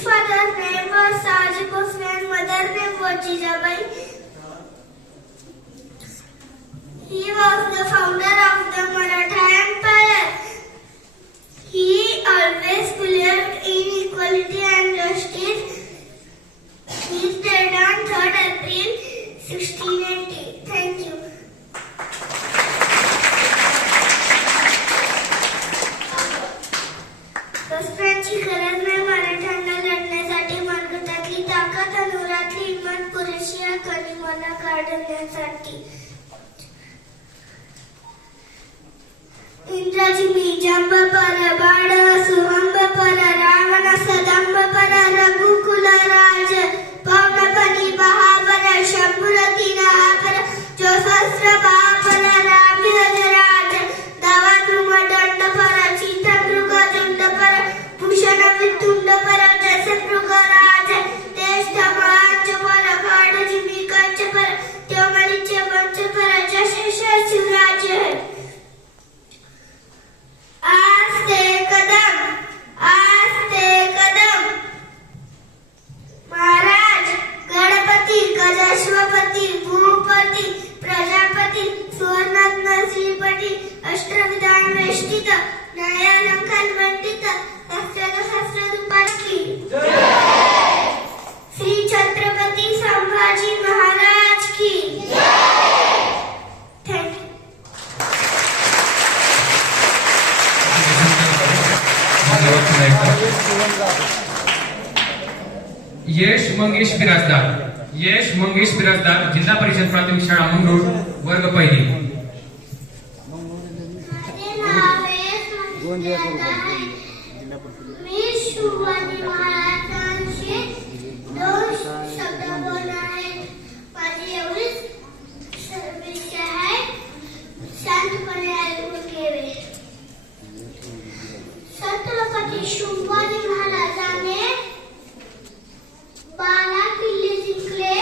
His father's name was Saji Bhosle and mother's name was Jijabai. He was the founder of the Maratha Empire. He always believed in equality and justice. He died on 3rd April 1680. Thank you. शस्त्रांची गरज नाही मराठ्यांना लढण्यासाठी मनगटातली ताकद अनुरातली हिंमत पुरेशी आहे कलिंगला काढण्यासाठी इंद्राजी बीजांब पर बाळ सुहंब पर रावण सदांब पर रघुकुल राज पवनपनी बहावर शंभुरती पर जो सहस्र बापर राम राज दवा ध्रुव दंड पर चित्र मृग झुंड पर भूषण वितुंड पर जैसे मृग राज देश धमांच पर गाढ़ जिमी कंच पर त्योमलिचे वंच पर जैसे शिवराज है आस्ते कदम महाराज गणपती गजाश्वपती भूपती प्रजापती सुवर्णरत्न श्रीपती अष्टविधान वेष्टित न्यायालंकार मंडित शास्त्र दुपारकी श्री छत्रपती संभाजी महाराज की थैंक यू यश मंगेश बिराजदार जिल्हा परिषद प्राथमिक शाळा मंगरूळ वर्ग पहिली मी शिवाजी महाराजांशी दोन शब्द बोलणार आहे माझी एवढीच विषय आहे शांतपणे ऐकून घ्यावे छत्रपती शिवाजी महाराजांनी 12 किल्ले जिंकले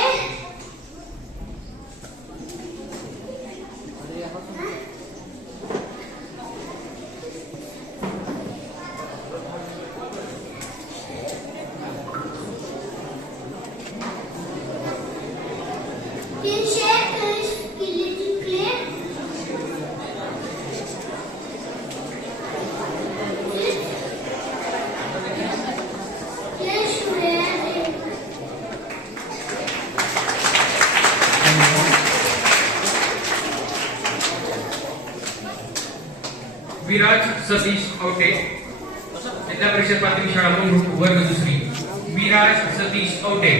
विराज सतीश औटे जिल्हा परिषद प्राथमिक शाळा मंगरूळ वर्ग दुसरी विराज सतीश औटे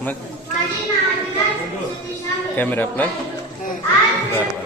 मग कॅमेरा आपला